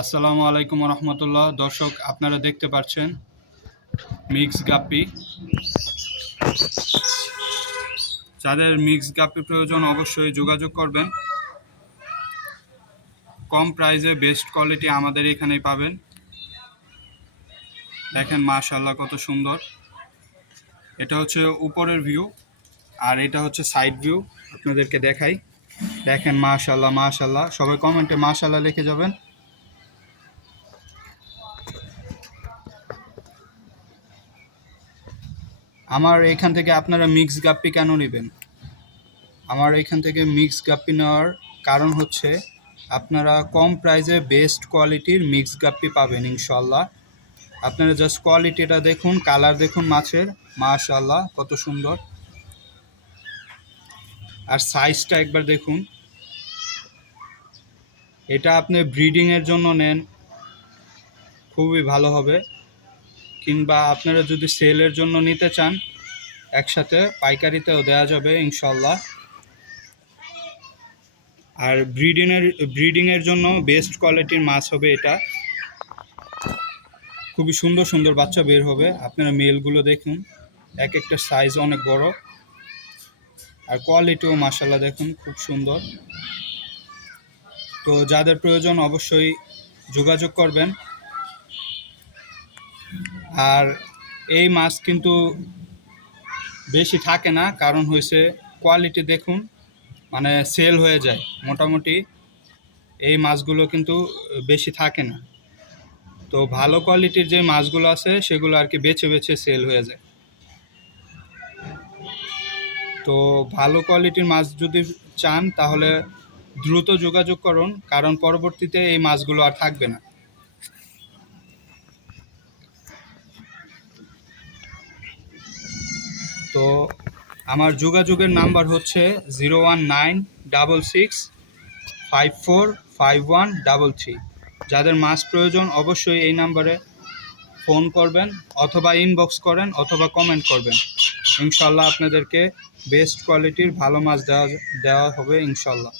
আসসালামু আলাইকুম রহমতুল্লাহ। দর্শক, আপনারা দেখতে পাচ্ছেন মিক্স গাপ্পি। যাদের মিক্স গাপ্পি প্রয়োজন অবশ্যই যোগাযোগ করবেন। কম প্রাইসে বেস্ট কোয়ালিটি আমাদের এখানেই পাবেন। দেখেন মাশাআল্লাহ কত সুন্দর। এটা হচ্ছে উপরের ভিউ আর এটা হচ্ছে সাইড ভিউ। আপনাদেরকে দেখাই। দেখেন মাশাআল্লাহ মাশাআল্লাহ। সবাই কমেন্টে মাশাআল্লাহ লিখে যাবেন। আমার এখান থেকে আপনারা মিক্স গাপ্পি কেন নেবেন? আমার এখান থেকে মিক্স গাপ্পি নেওয়ার কারণ হচ্ছে আপনারা কম প্রাইসে বেস্ট কোয়ালিটির মিক্স গাপ্পি পাবেন ইনশাল্লাহ। আপনারা জাস্ট কোয়ালিটিটা দেখুন, কালার দেখুন মাছের, মাশাআল্লাহ কত সুন্দর। আর সাইজটা একবার দেখুন। এটা আপনি ব্রিডিংয়ের জন্য নেন, খুবই ভালো হবে। কিংবা আপনারা যদি সেলের জন্য নিতে চান, একসাথে পাইকারিতেও দেওয়া যাবে ইনশাল্লাহ। আর ব্রিডিংয়ের জন্য বেস্ট কোয়ালিটির মাছ হবে এটা। খুবই সুন্দর সুন্দর বাচ্চা বের হবে। আপনারা মেলগুলো দেখুন, এক একটা সাইজ অনেক বড়। আর কোয়ালিটিও মাশাআল্লাহ দেখুন খুব সুন্দর। তো যাদের প্রয়োজন অবশ্যই যোগাযোগ করবেন। আর এই মাছ কিন্তু বেশি থাকে না, কারণ হয়েছে কোয়ালিটি দেখুন, মানে সেল হয়ে যায় মোটামুটি। এই মাছগুলো কিন্তু বেশি থাকে না। তো ভালো কোয়ালিটির যে মাছগুলো আছে সেগুলো আর কি বেছে বেছে সেল হয়ে যায়। তো ভালো কোয়ালিটির মাছ যদি চান তাহলে দ্রুত যোগাযোগ করুন, কারণ পরবর্তীতে এই মাছগুলো আর থাকবে না। তো আমার যোগাযোগের নাম্বার হচ্ছে 01966545133। যাদের মাছ প্রয়োজন অবশ্যই এই নাম্বারে ফোন করবেন, অথবা ইনবক্স করেন, অথবা কমেন্ট করবেন। ইনশাল্লাহ আপনাদেরকে বেস্ট কোয়ালিটির ভালো মাছ দেওয়া হবে ইনশাল্লাহ।